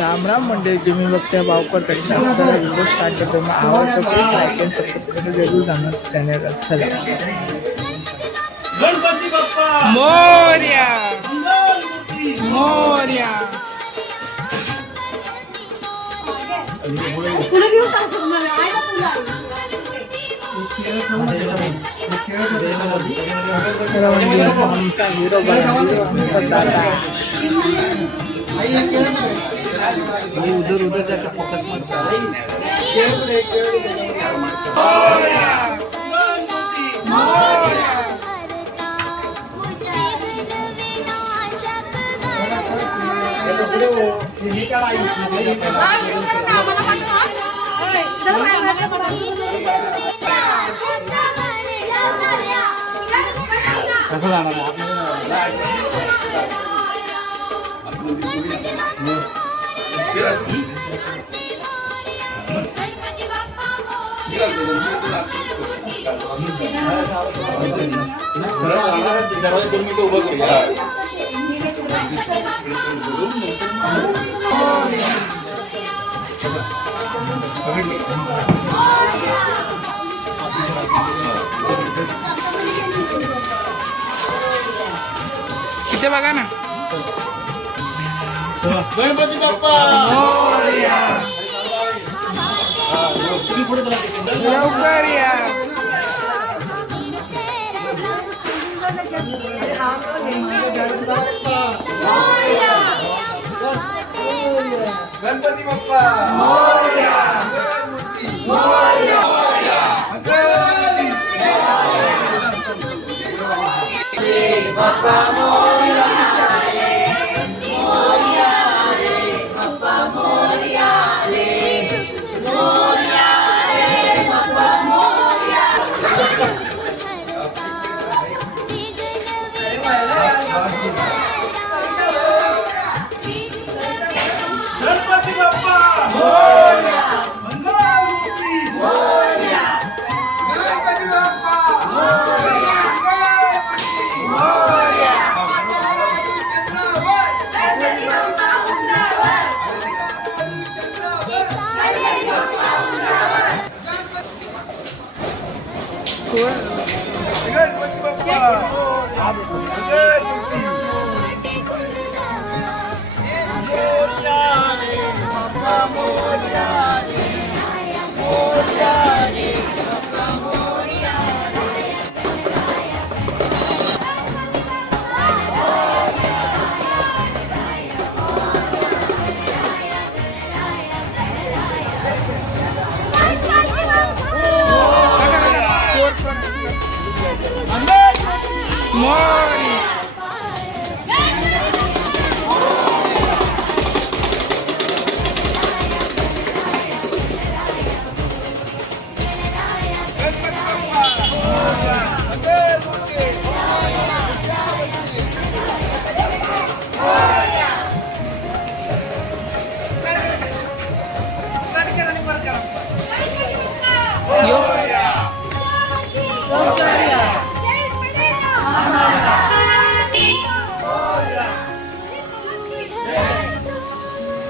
राम राम मंडळी, तुम्ही बघताय भावकर तरी चला व्हिडिओ स्टार्ट करतो. मग आवडतं प्लीज लाईक अँड सबस्क्राईब करून जरूर जाणार चॅनलला. चला गणपती बाप्पा मोरया मोरया. आमचा हिरो बघा, हिरो आमचा दादा. उधर उधर जाके फोकस मत कसं जाणार इथे बघा ना. गणपती बाप्पा लवकर या. गणपती बाप्पा गणपती बाप्पा मंगलमूर्ती गणपती बाप्पा मोरया.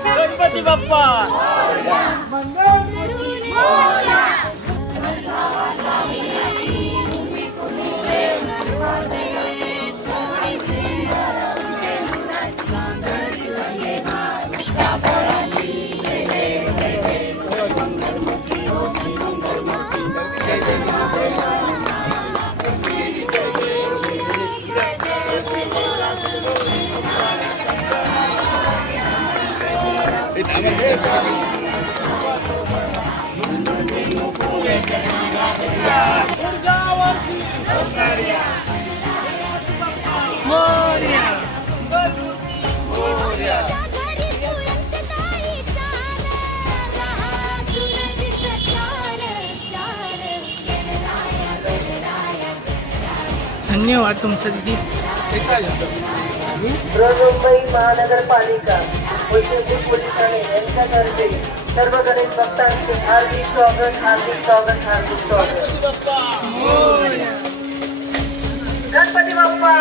गणपती बाप्पा धन्यवाद तुमचं दीदी. बृहन्मुंबई महानगरपालिका व शिर्डी पोलिसांनी यांच्यातर्फे सर्व गणेश भक्तांचे हार्दिक स्वागत हार्दिक स्वागत हार्दिक स्वागत. गणपती बाप्पा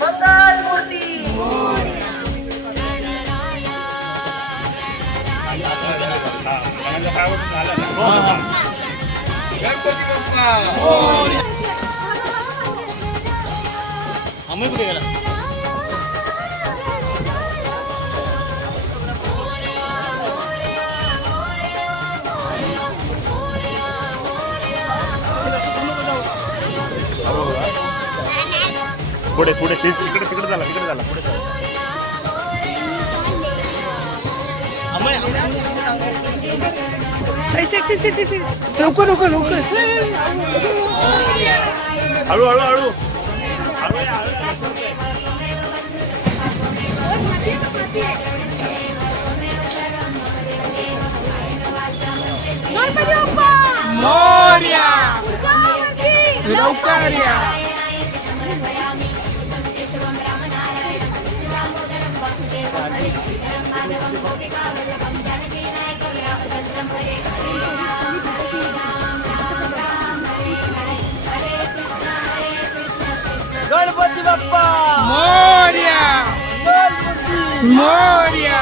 मंगल मूर्ती. आम्ही कुठे गेला पुढे पुढे तिकडे तिकडे झाला पुढे चला. लवकर लवकर लवकर हळू हळू हळू गणपती बाप्पा मोरया गणपती लवकर या. गणपती बाप्पा मोरया मोरया